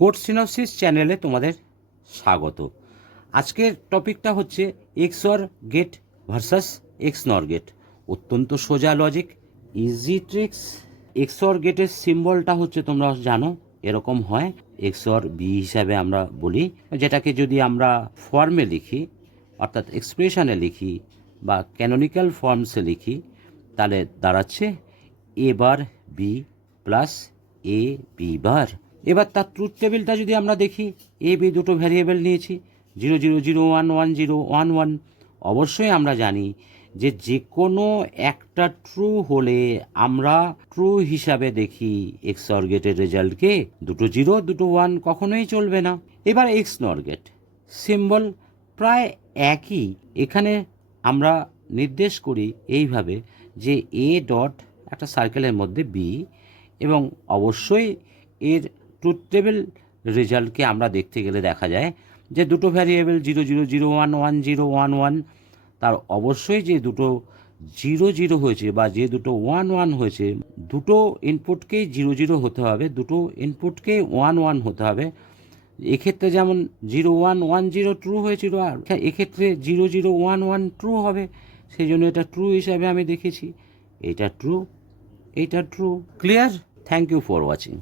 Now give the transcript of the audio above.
Code synopsis চ্যানেলে তোমাদের স্বাগত। আজকের টপিকটা হচ্ছে এক্সঅর গেট ভার্সাস এক্সনর গেট। অত্যন্ত সোজা লজিক, ইজি ট্রিক্স। এক্সঅর গেটের সিম্বলটা হচ্ছে তোমরা জানো এরকম হয়, এক্সঅর বি হিসাবে আমরা বলি, যেটাকে যদি আমরা ফর্মে লিখি অর্থাৎ এক্সপ্রেশনে লিখি বা ক্যানোনিক্যাল ফর্মসে লিখি তাহলে দাঁড়াচ্ছে এ বার বি প্লাস এ বি বার। এবার তার ট্রুথ টেবিলটা যদি আমরা দেখি, এ বি দুটো ভ্যারিয়েবল নিয়েছি, 0 0 0 1 1 0 1 1। অবশ্যই আমরা জানি যে যে কোনো একটা ট্রু হলে আমরা ট্রু হিসাবে দেখি এক্সঅর গেটের রেজাল্টকে। দুটো জিরো দুটো ওয়ান কখনোই চলবে না। এবার এক্স নর গেট সিম্বল প্রায় একই। এখানে আমরা নির্দেশ করি এইভাবে যে এ ডট একটা সার্কেলের মধ্যে বি, এবং অবশ্যই এর ট্রুথ টেবিল রেজাল্টকে আমরা দেখতে গেলে দেখা যায় যে দুটো ভ্যারিয়েবল 0 0 0 1 1 0 1 1, তার অবশ্যই যে দুটো 0 0 হয়েছে বা যে দুটো 1 1 হয়েছে, দুটো ইনপুটকেই 0 0 হতে হবে, দুটো ইনপুটকেই 1 1 হতে হবে। এক্ষেত্রে যেমন 0 1 1 0 ট্রু হয়েছিল, আর এক্ষেত্রে 0 0 1 1 ট্রু হবে, সেই জন্য এটা ট্রু হিসাবে আমি দেখেছি। এটা ট্রু, এইটা true. Clear? Thank you for watching.